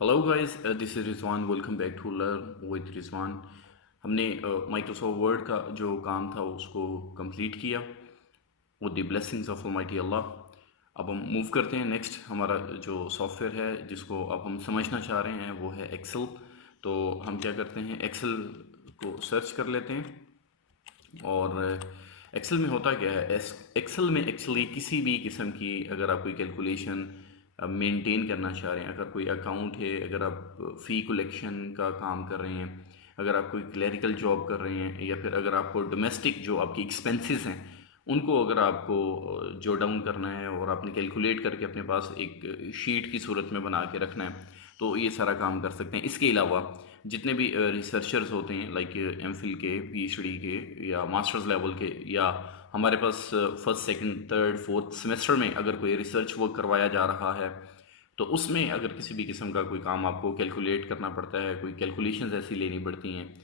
Hello guys, this is Rizwan. Welcome back to learn with Rizwan. हमने Microsoft word का जो काम था उसको कंप्लीट किया with the blessings of almighty Allah. अब हम मूव करते हैं नेक्स्ट। हमारा जो सॉफ्टवेयर है जिसको अब हम समझना चाह रहे हैं वो है एक्सेल। तो हम क्या करते हैं, एक्सेल को सर्च कर लेते हैं। और एक्सेल में होता क्या है, एक्सेल में एक्चुअली किसी भी किस्म की अगर आप कोई कैलकुलेशन मेंटेन करना चाह रहे हैं, अगर कोई अकाउंट है, अगर आप फ़ी कलेक्शन का काम कर रहे हैं, अगर आप कोई क्लरिकल जॉब कर रहे हैं, या फिर अगर आपको डोमेस्टिक जो आपकी एक्सपेंसेस हैं उनको अगर आपको जो डाउन करना है और आपने कैलकुलेट करके अपने पास एक शीट की सूरत में बना के रखना है, तो ये सारा काम कर सकते हैं। इसके अलावा जितने भी रिसर्चर्स होते हैं, लाइक एमफिल के, पीएचडी के, या मास्टर्स लेवल के, या हमारे पास first second third fourth semester में अगर कोई रिसर्च वर्क करवाया जा रहा है, तो उसमें अगर किसी भी किस्म का कोई काम आपको कैलकुलेट करना पड़ता है, कोई कैलकुलेशंस ऐसी लेनी पड़ती हैं,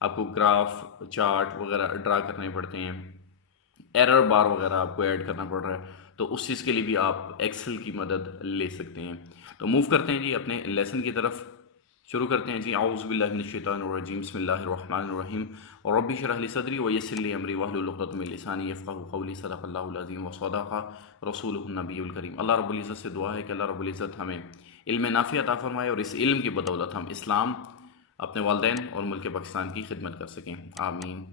आपको ग्राफ चार्ट वगैरह ड्रा करने पड़ते हैं, एरर बार वगैरह आपको ऐड करना पड़ रहा है, तो उस चीज़ के लिए भी आप एक्सेल की मदद ले सकते हैं। तो मूव करते हैं जी अपने लेसन की तरफ। शुरू करते हैं जी। आऊज़ु बिल्लाहि मिनश शैतानिर रजीम, बिस्मिल्लाहिर रहमानिर रहीम। और रब्बि इश्रह ली सदरी व यस्सिर ली अमरी वहलुल उक़दतम मिन लिसानी यफ़क़हू क़ौली। सदक़ल्लाहुल अज़ीम व सदक़ रसूलुहुन नबियुल करीम। अल्लाह रब्बुल इज़्ज़त से दुआ है कि अल्लाह रब्बुल इज़्ज़त हमें इल्म नाफ़ी अता फ़रमाए और इस इल्म की बदौलत हम इस्लाम, अपने वालिदैन और मुल्क पाकिस्तान की खिदमत कर सकें। आमीन।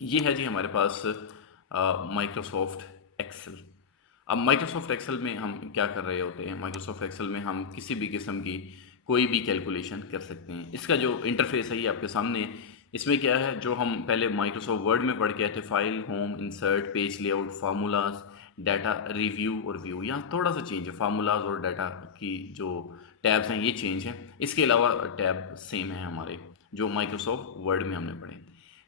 ये है जी हमारे पास माइक्रोसॉफ्ट एक्सेल। अब माइक्रोसॉफ्ट एक्सेल में हम क्या कर रहे होते हैं, माइक्रोसॉफ्ट एक्सेल में हम किसी भी किस्म की कोई भी कैलकुलेशन कर सकते हैं। इसका जो इंटरफेस है ये आपके सामने है। इसमें क्या है, जो हम पहले माइक्रोसॉफ्ट वर्ड में पढ़ के आए थे, file, home, insert, page layout, formulas, data, review और व्यू, यहाँ थोड़ा सा चेंज है। फार्मूलाज और डाटा की जो टैब्स हैं ये चेंज हैं, इसके अलावा टैब सेम है हमारे जो माइक्रोसॉफ्ट वर्ड में हमने पढ़े।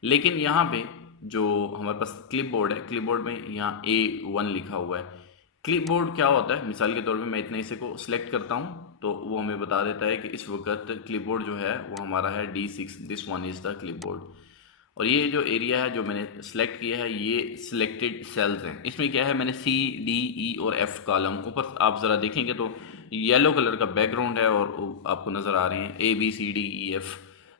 लेकिन यहाँ पे जो हमारे पास क्लिपबोर्ड है, क्लिपबोर्ड में यहाँ A1 लिखा हुआ है। क्लिपबोर्ड क्या होता है, मिसाल के तौर पे मैं इतने हिस्से को सिलेक्ट करता हूँ तो वो हमें बता देता है कि इस वक्त क्लिपबोर्ड जो है वो हमारा है D6, this one is the clipboard. और ये जो एरिया है जो मैंने सेलेक्ट किया है ये सिलेक्टेड सेल्स हैं। इसमें क्या है, मैंने C, D, E और F कॉलम, ऊपर आप ज़रा देखेंगे तो येलो कलर का बैकग्राउंड है और आपको नज़र आ रहे हैं ABCDEF।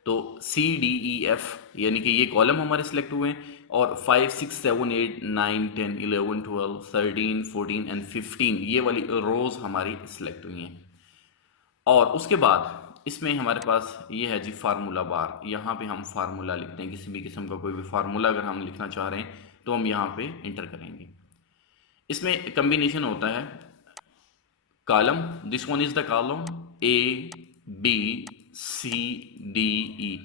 तो CDEF यानी कि ये कॉलम हमारे सिलेक्ट हुए हैं, और 5 6 7 8 9 10 11 12 13 14 एंड 15 ये वाली रोज हमारी सिलेक्ट हुई हैं। और उसके बाद इसमें हमारे पास ये है जी फार्मूला बार। यहाँ पे हम फार्मूला लिखते हैं, किसी भी किस्म का कोई भी फार्मूला अगर हम लिखना चाह रहे हैं तो हम यहाँ पे इंटर करेंगे। इसमें कम्बिनेशन होता है column, this one is the column A B C D E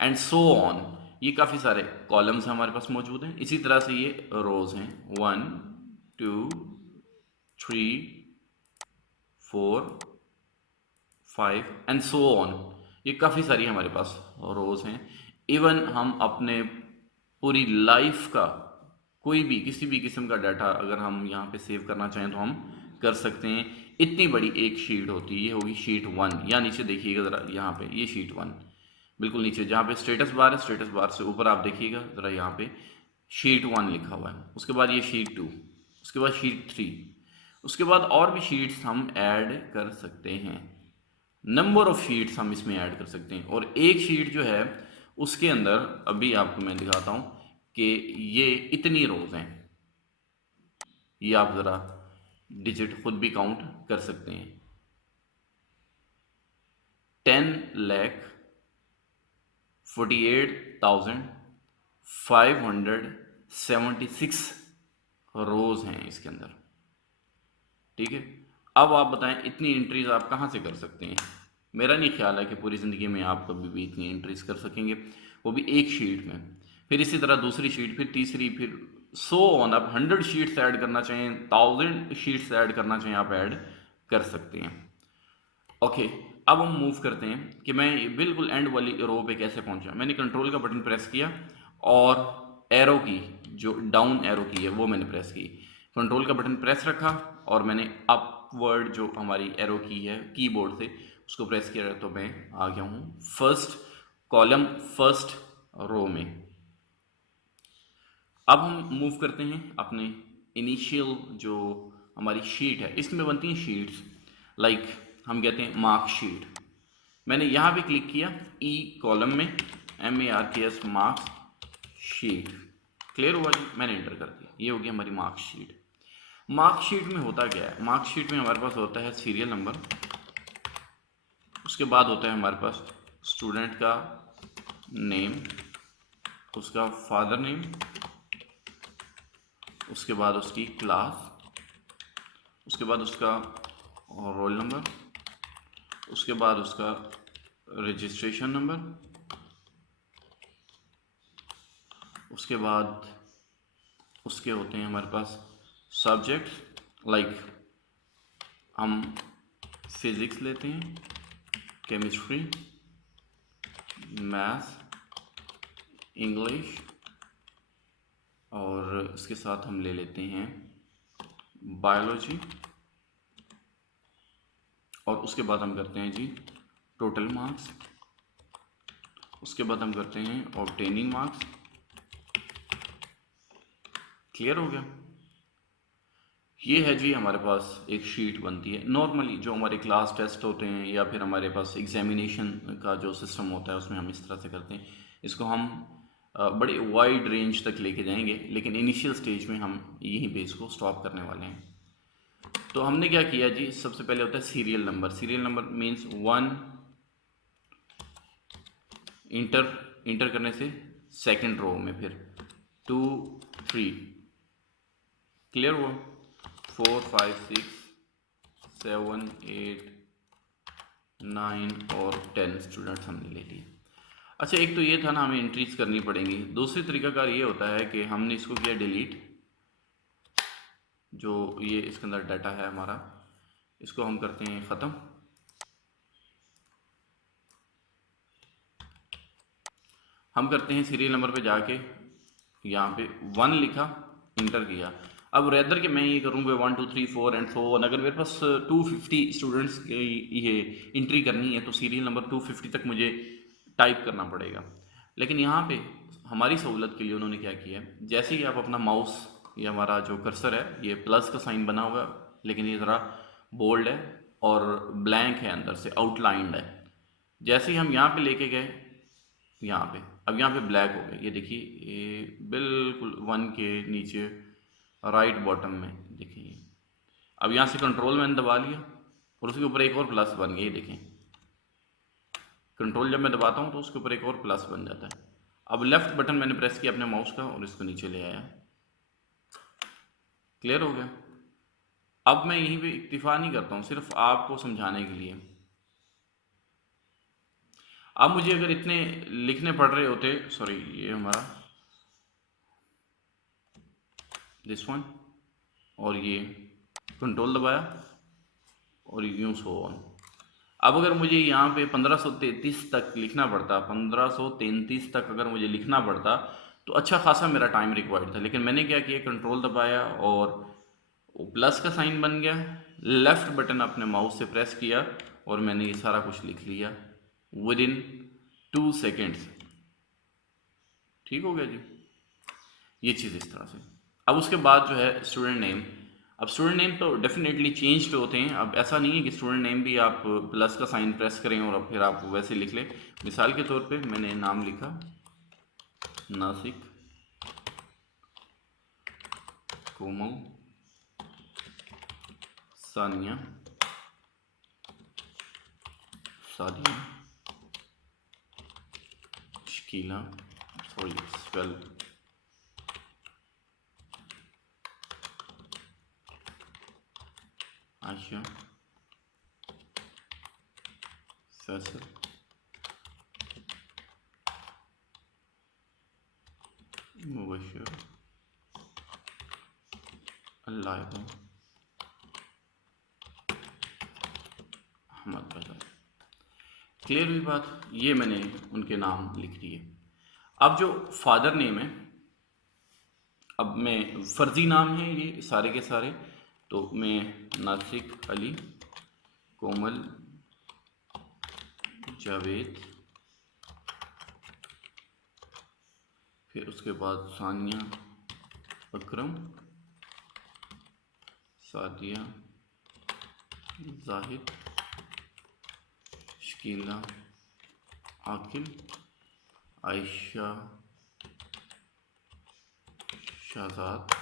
and so on. ये काफ़ी सारे कॉलम्स हमारे पास मौजूद हैं। इसी तरह से ये रोज हैं, 1 2 3 4 5 एंड सो ऑन। ये काफ़ी सारी हमारे पास रोज हैं। इवन हम अपने पूरी लाइफ का कोई भी किसी भी किस्म का डाटा अगर हम यहाँ पे सेव करना चाहें तो हम कर सकते हैं। इतनी बड़ी एक शीट होती है, ये होगी शीट 1। या नीचे देखिएगा ज़रा, यहाँ पे ये शीट 1 बिल्कुल नीचे जहाँ पे स्टेटस बार है, स्टेटस बार से ऊपर आप देखिएगा ज़रा, यहाँ पे शीट 1 लिखा हुआ है। उसके बाद ये शीट 2, उसके बाद शीट 3, उसके बाद और भी शीट्स हम ऐड कर सकते हैं। नंबर ऑफ शीट्स हम इसमें ऐड कर सकते हैं। और एक शीट जो है उसके अंदर अभी आपको मैं दिखाता हूं कि ये इतनी रोज हैं। ये आप ज़रा डिजिट खुद भी काउंट कर सकते हैं। 10,48,576 रोज हैं इसके अंदर। ठीक है, अब आप बताएं इतनी एंट्रीज आप कहाँ से कर सकते हैं। मेरा नहीं ख्याल है कि पूरी ज़िंदगी में आप कभी भी इतनी एंट्रीज कर सकेंगे, वो भी एक शीट में। फिर इसी तरह दूसरी शीट, फिर तीसरी, फिर सो ऑन। आप 100 शीट्स ऐड करना चाहें, 1000 शीट्स ऐड करना चाहें, आप ऐड कर सकते हैं। ओके, अब हम मूव करते हैं कि मैं बिल्कुल एंड वाली रो पे कैसे पहुंचा। मैंने कंट्रोल का बटन प्रेस किया और एरो की जो डाउन एरो की है वो मैंने प्रेस की। कंट्रोल का बटन प्रेस रखा और मैंने अपवर्ड जो हमारी एरो की है कीबोर्ड से उसको प्रेस किया, तो मैं आ गया हूँ फर्स्ट कॉलम, फर्स्ट रो में। अब हम मूव करते हैं अपने इनिशियल जो हमारी शीट है। इसमें बनती हैं शीट्स, लाइक हम कहते हैं मार्कशीट। मैंने यहाँ पे क्लिक किया ई कॉलम में, MARKS मार्क्स शीट। क्लियर हुआ जी, मैंने एंटर कर दिया, ये हो गई हमारी मार्कशीट। मार्कशीट में होता क्या है, मार्कशीट में हमारे पास होता है सीरियल नंबर, उसके बाद होता है हमारे पास स्टूडेंट का नेम, उसका फादर नेम, उसके बाद उसकी क्लास, उसके बाद उसका रोल नंबर, उसके बाद उसका रजिस्ट्रेशन नंबर, उसके बाद उसके होते हैं हमारे पास सब्जेक्ट्स, लाइक हम फिज़िक्स लेते हैं, केमिस्ट्री, मैथ्स, इंग्लिश, और इसके साथ हम ले लेते हैं बायोलॉजी, और उसके बाद हम करते हैं जी टोटल मार्क्स, उसके बाद हम करते हैं ऑब्टेनिंग मार्क्स। क्लियर हो गया, ये है जी हमारे पास एक शीट बनती है। नॉर्मली जो हमारे क्लास टेस्ट होते हैं या फिर हमारे पास एग्जामिनेशन का जो सिस्टम होता है उसमें हम इस तरह से करते हैं। इसको हम बड़े वाइड रेंज तक लेके जाएंगे, लेकिन इनिशियल स्टेज में हम यहीं पे इसको स्टॉप करने वाले हैं। तो हमने क्या किया जी, सबसे पहले होता है serial number. Serial number means 1, inter करने से सेकंड रो में फिर 2, 3, क्लियर हुआ, 4, 5, 6, 7, 8, 9 और 10 स्टूडेंट्स हमने ले लिए। अच्छा, एक तो ये था ना, हमें एंट्रीज करनी पड़ेंगी। दूसरी तरीकाकार ये होता है कि हमने इसको किया डिलीट, जो ये इसके अंदर डाटा है हमारा, इसको हम करते हैं ख़त्म। हम करते हैं सीरियल नंबर पे जाके यहाँ पे 1 लिखा, इंटर किया। अब रेदर के मैं ये करूँगा 1, 2, 3, 4 एंड सो ऑन। अगर मेरे पास 250 स्टूडेंट्स की ये एंट्री करनी है तो सीरियल नंबर 250 तक मुझे टाइप करना पड़ेगा। लेकिन यहाँ पे हमारी सहूलत के लिए उन्होंने क्या किया है, जैसे ही आप अपना माउस, ये हमारा जो कर्सर है, ये प्लस का साइन बना हुआ है, लेकिन ये ज़रा बोल्ड है और ब्लैंक है, अंदर से आउटलाइंड है। जैसे ही हम यहाँ पे लेके गए, यहाँ पे, अब यहाँ पे ब्लैक हो गया, ये देखिए, ये बिल्कुल 1 के नीचे राइट बॉटम में देखिए। अब यहाँ से कंट्रोल मैंने दबा लिया और उसके ऊपर एक और प्लस बन गया, ये देखें, कंट्रोल जब मैं दबाता हूँ तो उसके ऊपर एक और प्लस बन जाता है। अब लेफ्ट बटन मैंने प्रेस किया अपने माउस का और इसको नीचे ले आया। क्लियर हो गया। अब मैं यहीं पे इक्तिफा नहीं करता हूँ, सिर्फ आपको समझाने के लिए। अब मुझे अगर इतने लिखने पड़ रहे होते, सॉरी, ये हमारा दिस वन, और ये कंट्रोल दबाया और यूं सो ऑन। अब अगर मुझे यहाँ पे 1533 तक लिखना पड़ता, 1533 तक अगर मुझे लिखना पड़ता तो अच्छा खासा मेरा टाइम रिक्वायर्ड था। लेकिन मैंने क्या किया, कंट्रोल दबाया और प्लस का साइन बन गया, लेफ्ट बटन अपने माउस से प्रेस किया और मैंने ये सारा कुछ लिख लिया विद इन 2 सेकेंड्स। ठीक हो गया जी, ये चीज़ इस तरह से। अब उसके बाद जो है स्टूडेंट नेम। अब स्टूडेंट नेम तो डेफिनेटली चेंज होते हैं। अब ऐसा नहीं है कि स्टूडेंट नेम भी आप प्लस का साइन प्रेस करें और अब फिर आप वैसे लिख लें। मिसाल के तौर पे मैंने नाम लिखा नासिक, कोमल, सानिया, सादिया, शकीला, सॉरी स्पेल, आयशा, फैसल, मुबशर, अल्लाह, अहमद रजा। क्लियर हुई बात, ये मैंने उनके नाम लिख दिए। अब जो फादर नेम है, अब मैं फर्जी नाम है ये सारे के सारे, तो मैं नासिक अली, कोमल, जावेद, फिर उसके बाद सानिया, अकरम, सादिया, जाहिद, शकीला, आकिल, आयशा, शहजाद,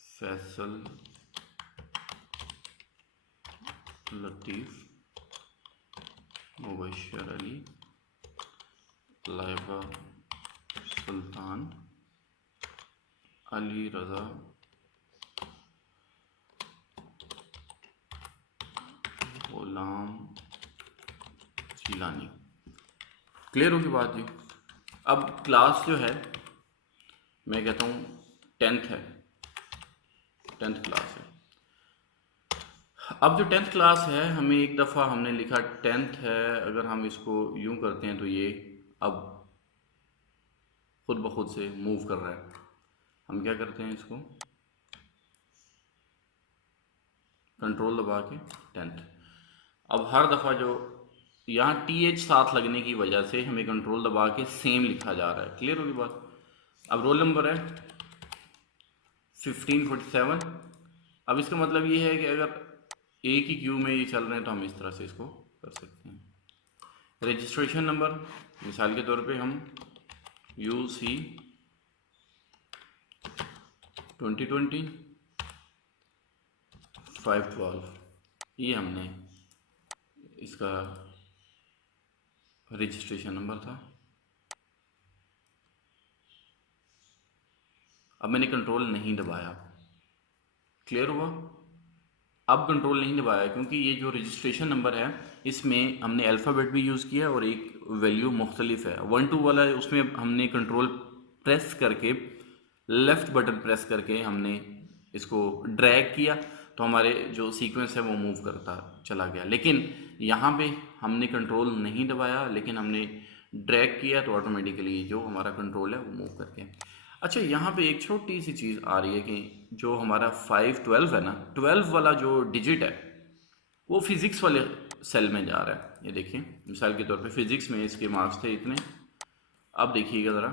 फैसल, लतीफ़, मुबशर अली, लाइबा, सुल्तान, अली रज़ा, गुलाम जिलानी। क्लियर होगी बात जी। अब क्लास जो है मैं कहता हूँ 10th है, 10th क्लास है। अब जो 10th क्लास है, हमें एक दफ़ा हमने लिखा 10th है, अगर हम इसको यूं करते हैं तो ये अब खुद ब खुद से मूव कर रहा है। हम क्या करते हैं, इसको कंट्रोल दबा के 10th। अब हर दफ़ा जो यहाँ TH साथ लगने की वजह से हमें कंट्रोल दबा के सेम लिखा जा रहा है। क्लियर होगी बात। अब रोल नंबर है 1547। अब इसका मतलब ये है कि अगर एक ही क्यू में ये चल रहे हैं तो हम इस तरह से इसको कर सकते हैं। रजिस्ट्रेशन नंबर, मिसाल के तौर पे हम UC 2020 512, ये हमने इसका रजिस्ट्रेशन नंबर था। अब मैंने कंट्रोल नहीं दबाया। क्लियर हुआ। अब कंट्रोल नहीं दबाया क्योंकि ये जो रजिस्ट्रेशन नंबर है इसमें हमने अल्फ़ाबेट भी यूज़ किया और एक वैल्यू मुख्तलिफ है। 1 2 वाला उसमें हमने कंट्रोल प्रेस करके, लेफ़्ट बटन प्रेस करके हमने इसको ड्रैग किया तो हमारे जो सीक्वेंस है वो मूव करता चला गया। लेकिन यहाँ पे हमने कंट्रोल नहीं दबाया, लेकिन हमने ड्रैग किया तो ऑटोमेटिकली जो हमारा कंट्रोल है वो मूव करके। अच्छा, यहाँ पे एक छोटी सी चीज़ आ रही है कि जो हमारा 512 है ना, 12 वाला जो डिजिट है वो फिज़िक्स वाले सेल में जा रहा है। ये देखिए, मिसाल के तौर पे फिज़िक्स में इसके मार्क्स थे इतने। अब देखिएगा ज़रा,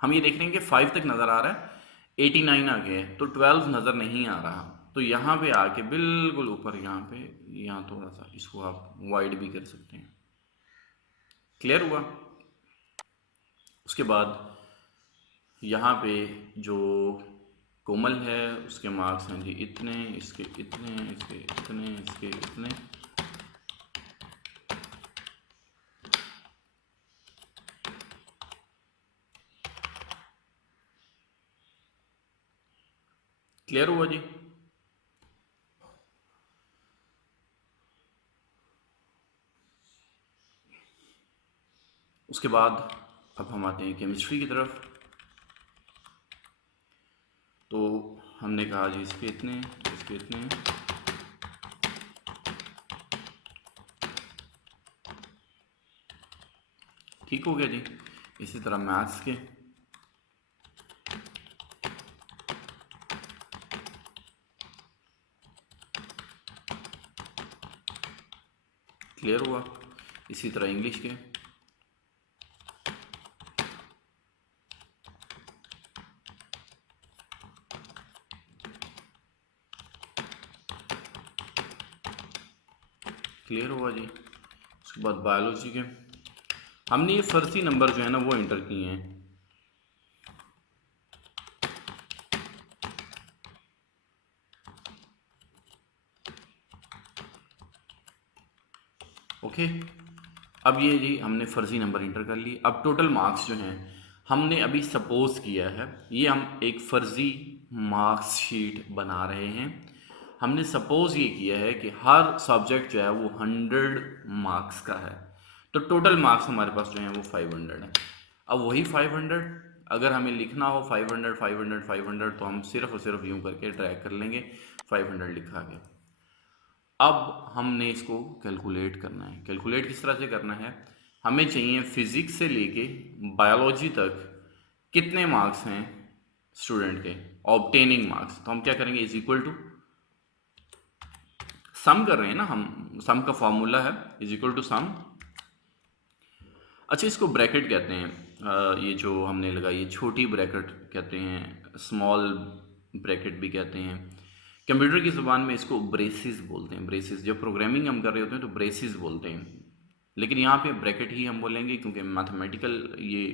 हम ये देख रहे हैं कि 5 तक नज़र आ रहा है, 89 आ गया है, तो 12 नज़र नहीं आ रहा। तो यहाँ पे आके बिल्कुल ऊपर यहाँ पे, यहाँ थोड़ा सा इसको आप वाइड भी कर सकते हैं। क्लियर हुआ। उसके बाद यहाँ पे जो कोमल है उसके मार्क्स हैं जी इतने, इसके इतने, इसके इतने, इसके इतने। क्लियर हुआ जी। उसके बाद अब हम आते हैं केमिस्ट्री की तरफ। तो हमने कहा जी इसके इतने, इसके इतने। ठीक हो गया जी। इसी तरह मैथ्स के, क्लियर हुआ। इसी तरह इंग्लिश के, क्लियर हुआ जी। उसके बाद बायोलॉजी के हमने ये फर्जी नंबर जो है ना वो इंटर किए हैं। ओके, अब ये जी हमने फर्जी नंबर इंटर कर ली। अब टोटल मार्क्स जो हैं हमने अभी सपोज किया है, ये हम एक फर्जी मार्क्स शीट बना रहे हैं। हमने सपोज ये किया है कि हर सब्जेक्ट जो है वो 100 मार्क्स का है, तो टोटल मार्क्स हमारे पास जो है वो 500 है। अब वही 500 अगर हमें लिखना हो 500 500 500 तो हम सिर्फ और सिर्फ यूं करके ड्रैग कर लेंगे, 500 लिखा गया। अब हमने इसको कैलकुलेट करना है। कैलकुलेट किस तरह से करना है, हमें चाहिए फिजिक्स से लेके बायोलॉजी तक कितने मार्क्स हैं स्टूडेंट के, ऑब्टेनिंग मार्क्स। तो हम क्या करेंगे, इज इक्वल टू सम कर रहे हैं ना हम, सम का फॉर्मूला है इज इक्वल टू सम। अच्छा, इसको ब्रैकेट कहते हैं, ये जो हमने लगाई है छोटी ब्रैकेट कहते हैं, स्मॉल ब्रैकेट भी कहते हैं। कंप्यूटर की ज़ुबान में इसको ब्रेसिस बोलते हैं, ब्रेसिस। जब प्रोग्रामिंग हम कर रहे होते हैं तो ब्रेसिस बोलते हैं, लेकिन यहाँ पे ब्रैकेट ही हम बोलेंगे क्योंकि मैथमेटिकल ये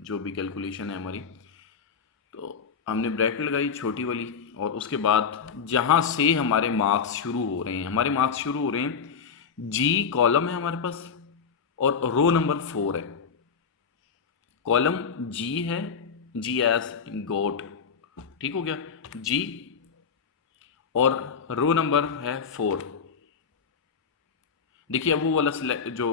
जो भी कैलकुलेशन है हमारी, तो हमने ब्रैकेट लगाई छोटी वाली, और उसके बाद जहाँ से हमारे मार्क्स शुरू हो रहे हैं, हमारे मार्क्स शुरू हो रहे हैं, जी कॉलम है हमारे पास और रो नंबर 4 है। कॉलम जी है, जी एस गोट, ठीक हो गया जी, और रो नंबर है 4। देखिए अब वो वाला जो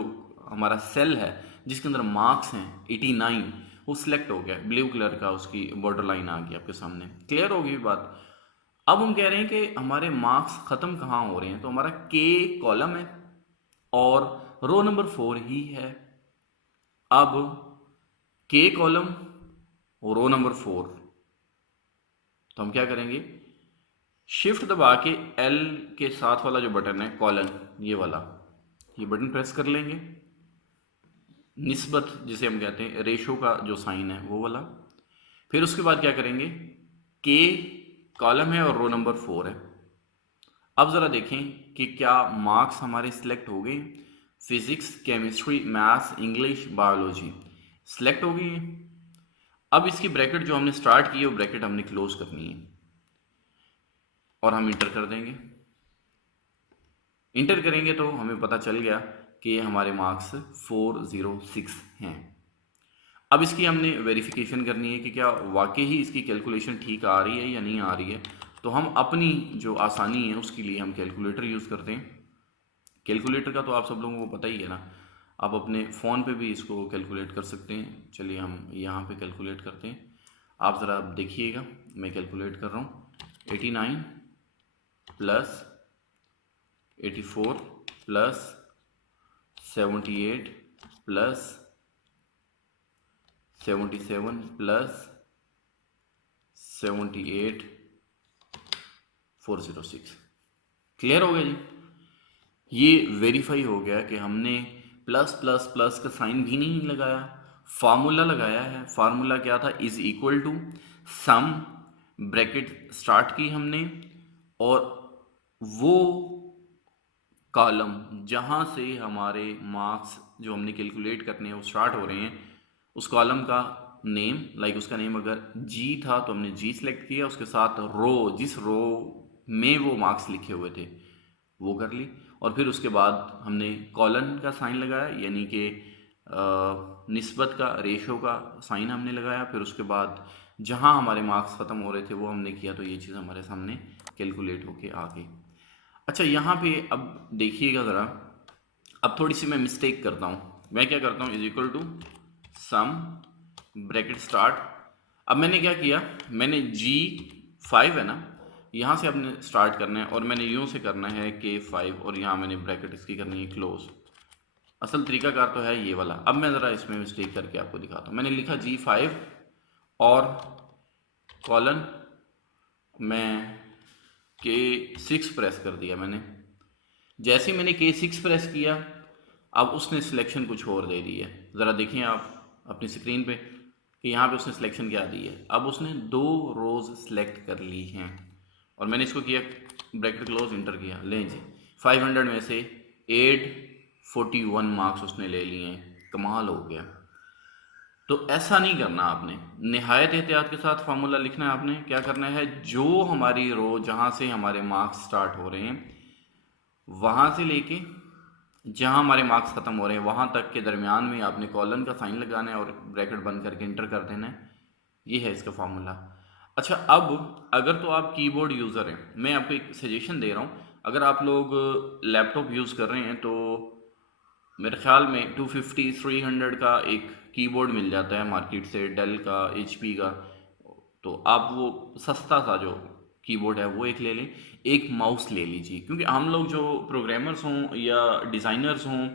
हमारा सेल है जिसके अंदर मार्क्स हैं 89, वो सिलेक्ट हो गया, ब्लू कलर का उसकी बॉर्डर लाइन आ गई आपके सामने। क्लियर होगी बात। अब हम कह रहे हैं कि हमारे मार्क्स खत्म कहाँ हो रहे हैं, तो हमारा के कॉलम है और रो नंबर 4 ही है। अब के कॉलम और रो नंबर 4, तो हम क्या करेंगे, शिफ्ट दबा के एल के साथ वाला जो बटन है कॉलन, ये वाला, ये बटन प्रेस कर लेंगे। निस्बत जिसे हम कहते हैं, रेशो का जो साइन है वो वाला। फिर उसके बाद क्या करेंगे, के कॉलम है और रो नंबर 4 है। अब ज़रा देखें कि क्या मार्क्स हमारे सिलेक्ट हो गए। Physics, chemistry, maths, English, biology select हो गई हैं। अब इसकी ब्रैकेट जो हमने स्टार्ट की है वो ब्रैकेट हमने क्लोज करनी है और हम इंटर कर देंगे। इंटर करेंगे तो हमें पता चल गया कि हमारे मार्क्स 406 हैं। अब इसकी हमने वेरिफिकेशन करनी है कि क्या वाकई ही इसकी कैलकुलेशन ठीक आ रही है या नहीं आ रही है। तो हम अपनी जो आसानी है उसके लिए हम कैलकुलेटर यूज़ करते हैं। कैलकुलेटर का तो आप सब लोगों को पता ही है ना, आप अपने फ़ोन पे भी इसको कैलकुलेट कर सकते हैं। चलिए हम यहाँ पे कैलकुलेट करते हैं। आप ज़रा देखिएगा, मैं कैलकुलेट कर रहा हूँ। 89 plus 84 plus 78 plus 77 plus 78 406। Clear हो गया जी। ये वेरीफाई हो गया कि हमने प्लस प्लस प्लस का साइन भी नहीं लगाया, फार्मूला लगाया है। फार्मूला क्या था, is equal to sum, bracket start की हमने, और वो कॉलम जहाँ से हमारे मार्क्स जो हमने कैलकुलेट करने हैं वो स्टार्ट हो रहे हैं, उस कॉलम का नेम, लाइक उसका नेम अगर जी था तो हमने जी सिलेक्ट किया, उसके साथ रो, जिस रो में वो मार्क्स लिखे हुए थे वो कर ली, और फिर उसके बाद हमने कॉलन का साइन लगाया, यानी कि निस्बत का, रेशो का साइन हमने लगाया। फिर उसके बाद जहाँ हमारे मार्क्स ख़त्म हो रहे थे वो हमने किया, तो ये चीज़ हमारे सामने कैलकुलेट होके आ गई। अच्छा यहाँ पे अब देखिएगा ज़रा, अब थोड़ी सी मैं मिस्टेक करता हूँ। मैं क्या करता हूँ, is equal to sum, bracket start. अब मैंने क्या किया, मैंने G5 है ना, यहाँ से आपने स्टार्ट करना है और मैंने यूँ से करना है K5, और यहाँ मैंने ब्रैकेट इसकी करनी है क्लोज। असल तरीकाकार तो है ये वाला। अब मैं ज़रा इसमें मिस्टेक करके आपको दिखाता हूँ। मैंने लिखा G5 और कॉलन मैं K6 प्रेस कर दिया मैंने। जैसे ही मैंने K6 प्रेस किया, अब उसने सिलेक्शन कुछ और दे दी है। ज़रा देखें आप अपनी स्क्रीन पे कि यहाँ पे उसने सिलेक्शन क्या दी है। अब उसने 2 रोज़ सिलेक्ट कर ली हैं और मैंने इसको किया ब्रैकेट क्लोज, इंटर किया। लें जी, 500 में से 841 मार्क्स उसने ले लिए हैं। कमाल हो गया। तो ऐसा नहीं करना आपने, निहायत एहतियात के साथ फार्मूला लिखना है। आपने क्या करना है, जो हमारी रो जहाँ से हमारे मार्क्स स्टार्ट हो रहे हैं वहाँ से लेके जहाँ हमारे मार्क्स ख़त्म हो रहे हैं वहाँ तक के दरमियान में आपने कॉलन का साइन लगाना है और ब्रैकेट बंद करके इंटर कर देना है। ये है इसका फार्मूला। अच्छा, अब अगर तो आप कीबोर्ड यूज़र हैं, मैं आपको एक सजेशन दे रहा हूँ। अगर आप लोग लैपटॉप यूज़ कर रहे हैं तो मेरे ख्याल में 250-300 का एक कीबोर्ड मिल जाता है मार्केट से, डेल का, HP का। तो आप वो सस्ता सा जो कीबोर्ड है वो एक ले लें, एक माउस ले लीजिए। क्योंकि हम लोग जो प्रोग्रामर्स हों या डिज़ाइनर्स हों,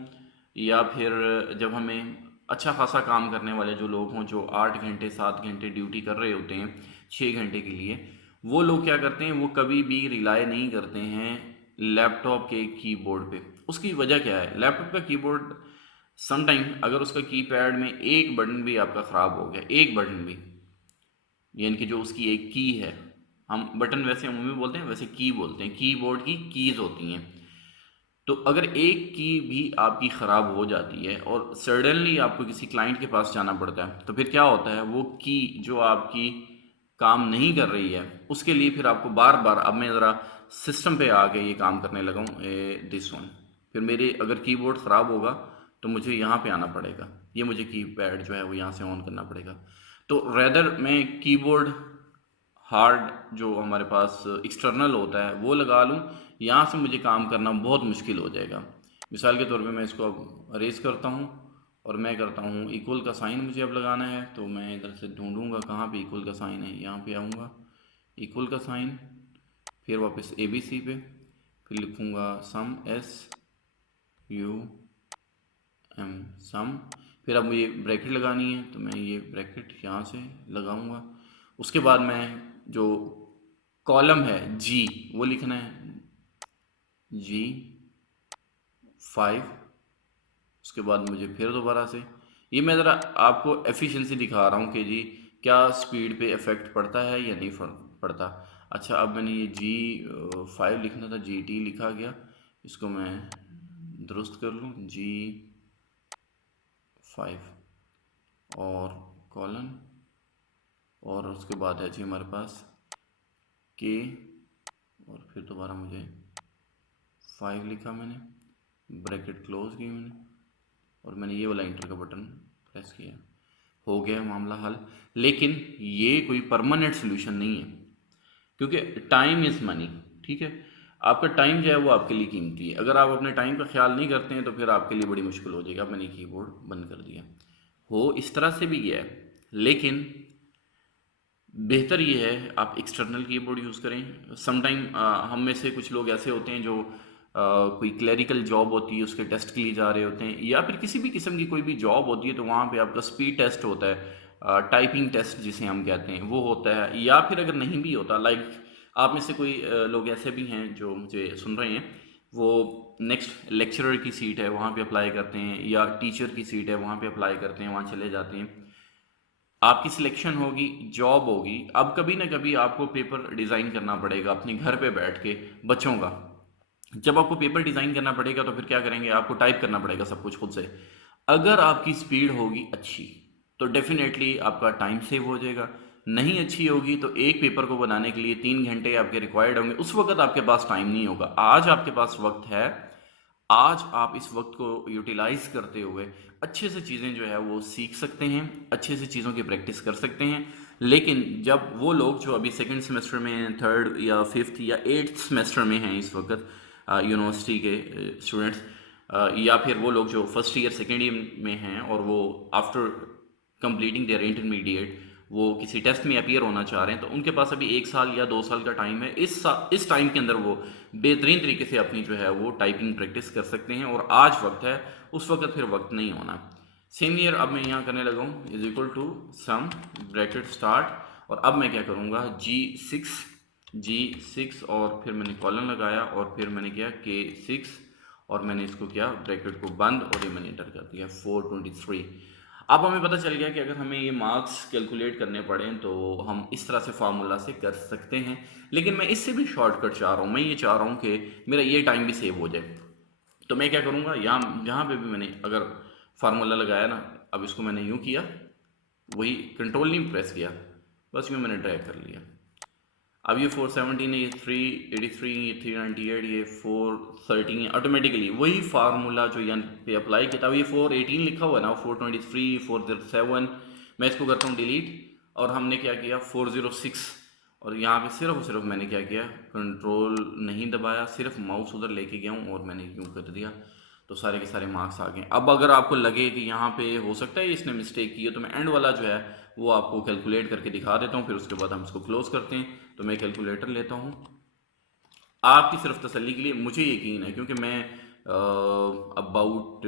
या फिर जब हमें अच्छा खासा काम करने वाले जो लोग हों, जो 8 घंटे 7 घंटे ड्यूटी कर रहे होते हैं 6 घंटे के लिए, वो लोग क्या करते हैं, वो कभी भी रिलाय नहीं करते हैं लैपटॉप के कीबोर्ड पे। उसकी वजह क्या है, लैपटॉप का कीबोर्ड समटाइम अगर उसका कीपैड में एक बटन भी आपका ख़राब हो गया, एक बटन भी, यानी कि जो उसकी एक की है, हम बटन वैसे अमूमी बोलते हैं, वैसे की बोलते हैं, कीबोर्ड की कीज़ होती हैं। तो अगर एक की भी आपकी ख़राब हो जाती है और सडनली आपको किसी क्लाइंट के पास जाना पड़ता है, तो फिर क्या होता है, वो की जो आपकी काम नहीं कर रही है उसके लिए फिर आपको बार बार, अब मैं ज़रा सिस्टम पे आके ये काम करने लगा हूँ, दिस वन, फिर मेरे अगर कीबोर्ड ख़राब होगा तो मुझे यहाँ पे आना पड़ेगा, ये मुझे कीपैड जो है वो यहाँ से ऑन करना पड़ेगा। तो रेदर मैं कीबोर्ड हार्ड जो हमारे पास एक्सटर्नल होता है वो लगा लूँ, यहाँ से मुझे काम करना बहुत मुश्किल हो जाएगा। मिसाल के तौर पे मैं इसको अब अरेज करता हूँ और मैं करता हूँ इक्वल का साइन मुझे अब लगाना है, तो मैं इधर से ढूंढूंगा कहाँ पे इक्वल का साइन है, यहाँ पे आऊँगा इक्वल का साइन, फिर वापस ए बी सी पे, फिर लिखूँगा सम एस यू एम सम, फिर अब मुझे ब्रैकेट लगानी है तो मैं ये ब्रैकेट यहाँ से लगाऊंगा। उसके बाद मैं जो कॉलम है जी वो लिखना है जी 5, उसके बाद मुझे फिर दोबारा से, ये मैं ज़रा आपको एफिशिएंसी दिखा रहा हूँ कि जी क्या स्पीड पे इफ़ेक्ट पड़ता है या नहीं पड़ता। अच्छा, अब मैंने ये जी 5 लिखना था, जी टी लिखा गया, इसको मैं दुरुस्त कर लूँ, जी 5 और कॉलन, और उसके बाद है जी हमारे पास के, और फिर दोबारा मुझे 5 लिखा मैंने, ब्रैकेट क्लोज की मैंने, और मैंने ये वाला इंटर का बटन प्रेस किया, हो गया मामला हल। लेकिन ये कोई परमानेंट सोल्यूशन नहीं है, क्योंकि टाइम इज़ मनी, ठीक है। आपका टाइम जो है वो आपके लिए कीमती है, अगर आप अपने टाइम का ख्याल नहीं करते हैं तो फिर आपके लिए बड़ी मुश्किल हो जाएगी। अब मैंने कीबोर्ड बंद कर दिया, हो इस तरह से भी गया है, लेकिन बेहतर ये है आप एक्सटर्नल कीबोर्ड यूज़ करें। समटाइम हम में से कुछ लोग ऐसे होते हैं जो कोई क्लरिकल जॉब होती है उसके टेस्ट के लिए जा रहे होते हैं, या फिर किसी भी किस्म की कोई भी जॉब होती है तो वहाँ पे आपका स्पीड टेस्ट होता है, टाइपिंग टेस्ट जिसे हम कहते हैं वो होता है, या फिर अगर नहीं भी होता, लाइक आप में से कोई लोग ऐसे भी हैं जो मुझे सुन रहे हैं, वो नेक्स्ट लेक्चरर की सीट है वहाँ पे अप्लाई करते हैं, या टीचर की सीट है वहाँ पे अप्लाई करते हैं, वहाँ चले जाते हैं, आपकी सिलेक्शन होगी, जॉब होगी, अब कभी ना कभी आपको पेपर डिज़ाइन करना पड़ेगा अपने घर पे बैठ के बच्चों का। जब आपको पेपर डिज़ाइन करना पड़ेगा तो फिर क्या करेंगे, आपको टाइप करना पड़ेगा सब कुछ खुद से। अगर आपकी स्पीड होगी अच्छी तो डेफिनेटली आपका टाइम सेव हो जाएगा, नहीं अच्छी होगी तो एक पेपर को बनाने के लिए 3 घंटे आपके रिक्वायर्ड होंगे, उस वक्त आपके पास टाइम नहीं होगा। आज आपके पास वक्त है, आज आप इस वक्त को यूटिलाइज करते हुए अच्छे से चीज़ें जो है वो सीख सकते हैं, अच्छे से चीज़ों की प्रैक्टिस कर सकते हैं। लेकिन जब वो लोग जो अभी सेकंड सेमेस्टर में हैं, थर्ड या फिफ्थ या एट्थ सेमेस्टर में हैं इस वक्त, यूनिवर्सिटी के स्टूडेंट्स, या फिर वो लोग जो फर्स्ट ईयर सेकेंड ईयर में हैं और वो आफ्टर कंप्लीटिंग देयर इंटरमीडिएट वो किसी टेस्ट में अपीयर होना चाह रहे हैं, तो उनके पास अभी 1 साल या 2 साल का टाइम है। इस टाइम के अंदर वो बेहतरीन तरीके से अपनी जो है वो टाइपिंग प्रैक्टिस कर सकते हैं, और आज वक्त है, उस वक्त फिर वक्त नहीं होना। सेम ईयर अब मैं यहाँ करने लगा हूँ is equal to sum bracket start, और अब मैं क्या करूँगा जी6 और फिर मैंने कॉलन लगाया और फिर मैंने किया K6 और मैंने इसको किया ब्रैकेट को बंद और ये मैंने एंटर कर दिया 423। अब हमें पता चल गया कि अगर हमें ये मार्क्स कैलकुलेट करने पड़ें तो हम इस तरह से फार्मूला से कर सकते हैं, लेकिन मैं इससे भी शॉर्टकट चाह रहा हूँ, मैं ये चाह रहा हूँ कि मेरा ये टाइम भी सेव हो जाए। तो मैं क्या करूँगा, यहाँ जहाँ पे भी मैंने अगर फार्मूला लगाया ना, अब इसको मैंने यूँ किया, वही कंट्रोल नहीं प्रेस किया, बस यूँ मैंने ड्रैग कर लिया। अब ये 417 है, ये 383, ये 398, ये 413 है, ऑटोमेटिकली वही फार्मूला जो यहाँ पे अप्लाई किया था। ये 418 लिखा हुआ है ना, 423, 407, मैं इसको करता हूँ डिलीट, और हमने क्या किया 406, और यहाँ पे सिर्फ मैंने क्या किया, कंट्रोल नहीं दबाया, सिर्फ माउस उधर लेके गया हूँ और मैंने यूँ कर दिया, तो सारे के सारे मार्क्स आ गए। अब अगर आपको लगे कि यहाँ पे हो सकता है इसने मिस्टेक की है, तो मैं एंड वाला जो है वो आपको कैलकुलेट करके दिखा देता हूँ, फिर उसके बाद हम इसको क्लोज करते हैं। तो मैं कैलकुलेटर लेता हूँ आपकी सिर्फ तसल्ली के लिए, मुझे यकीन है क्योंकि मैं अबाउट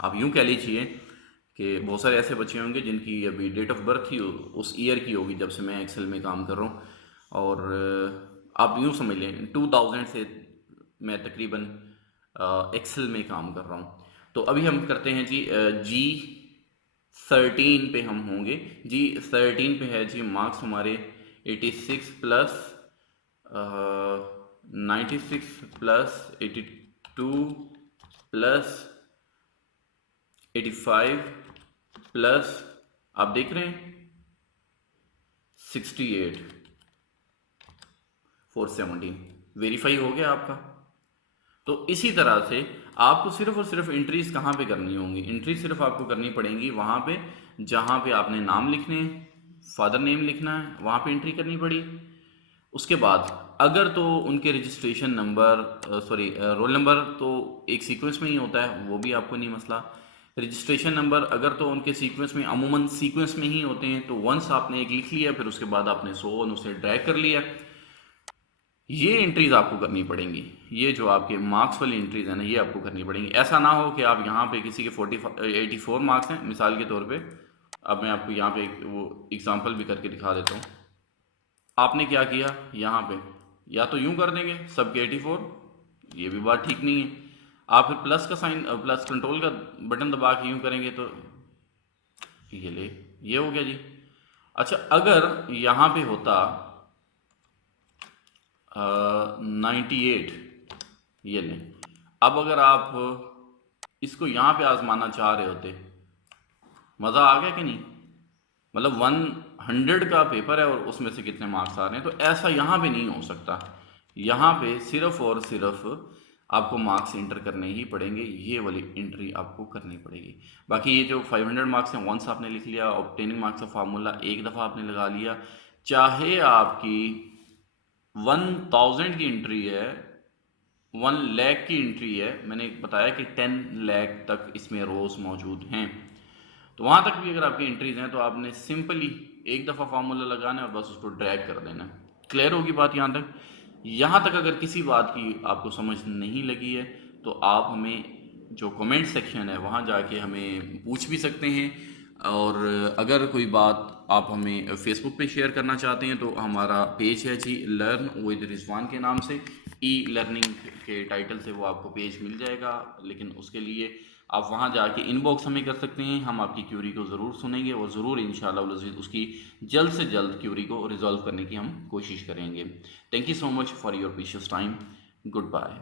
आप यूँ कह लीजिए कि बहुत सारे ऐसे बच्चे होंगे जिनकी अभी डेट ऑफ बर्थ ही उस ईयर की होगी जब से मैं एक्सेल में काम कर रहा हूँ, और आप यूँ समझ लें 2000 से मैं तकरीबन एक्सेल में काम कर रहा हूँ। तो अभी हम करते हैं जी G13 पे हम होंगे, G13 पे है जी मार्क्स हमारे 86 प्लस 96 प्लस 82 प्लस 85 प्लस आप देख रहे हैं 68 417 वेरीफाई हो गया आपका। तो इसी तरह से आपको सिर्फ और सिर्फ एंट्रीज कहाँ पे करनी होंगी, एंट्री सिर्फ आपको करनी पड़ेंगी वहाँ पे जहाँ पे आपने नाम लिखने हैं, फादर नेम लिखना है, वहाँ पे एंट्री करनी पड़ी। उसके बाद अगर तो उनके रजिस्ट्रेशन नंबर रोल नंबर तो एक सीक्वेंस में ही होता है, वो भी आपको नहीं मसला। रजिस्ट्रेशन नंबर अगर तो उनके सीक्वेंस में अमूमन सीक्वेंस में ही होते हैं, तो वंस आपने एक लिख लिया, फिर उसके बाद आपने उसे ड्रैग कर लिया। ये एंट्रीज आपको करनी पड़ेंगी, ये जो आपके मार्क्स वाली एंट्रीज है ना, ये आपको करनी पड़ेंगी। ऐसा ना हो कि आप यहाँ पे किसी के 84 मार्क्स हैं मिसाल के तौर पे। अब मैं आपको यहाँ पे वो एग्जांपल भी करके दिखा देता हूँ। आपने क्या किया, यहाँ पे या तो यूं कर देंगे सबके 84, ये भी बात ठीक नहीं है। आप फिर प्लस का साइन, प्लस कंट्रोल का बटन दबा के यूं करेंगे तो ये हो गया जी। अच्छा, अगर यहाँ पे होता 98, ये लें। अब अगर आप इसको यहाँ पे आजमाना चाह रहे होते, मज़ा आ गया कि नहीं? मतलब 100 का पेपर है और उसमें से कितने मार्क्स आ रहे हैं, तो ऐसा यहाँ पे नहीं हो सकता। यहाँ पे सिर्फ और सिर्फ आपको मार्क्स इंटर करने ही पड़ेंगे, ये वाली एंट्री आपको करनी पड़ेगी। बाकी ये जो 500 मार्क्स हैं वंस आपने लिख लिया, ऑब्टेनिंग मार्क्स का फार्मूला एक दफ़ा आपने लगा लिया। चाहे आपकी 1000 की एंट्री है, 1 लाख की एंट्री है, मैंने बताया कि 10 लाख तक इसमें रोज़ मौजूद हैं, तो वहाँ तक भी अगर आपकी एंट्रीज हैं तो आपने सिंपली एक दफ़ा फार्मूला लगाना है और बस उसको ड्रैग कर देना है। क्लियर होगी बात यहाँ तक? यहाँ तक अगर किसी बात की आपको समझ नहीं लगी है तो आप हमें जो कमेंट सेक्शन है वहाँ जाके हमें पूछ भी सकते हैं, और अगर कोई बात आप हमें फेसबुक पे शेयर करना चाहते हैं तो हमारा पेज है जी लर्न विद रिजवान के नाम से, ई लर्निंग के टाइटल से वो आपको पेज मिल जाएगा। लेकिन उसके लिए आप वहाँ जाके इनबॉक्स हमें कर सकते हैं, हम आपकी क्यूरी को ज़रूर सुनेंगे और ज़रूर इंशाल्लाह उसकी जल्द से जल्द क्यूरी को रिजॉल्व करने की हम कोशिश करेंगे। Thank you so much for your precious time. Good bye.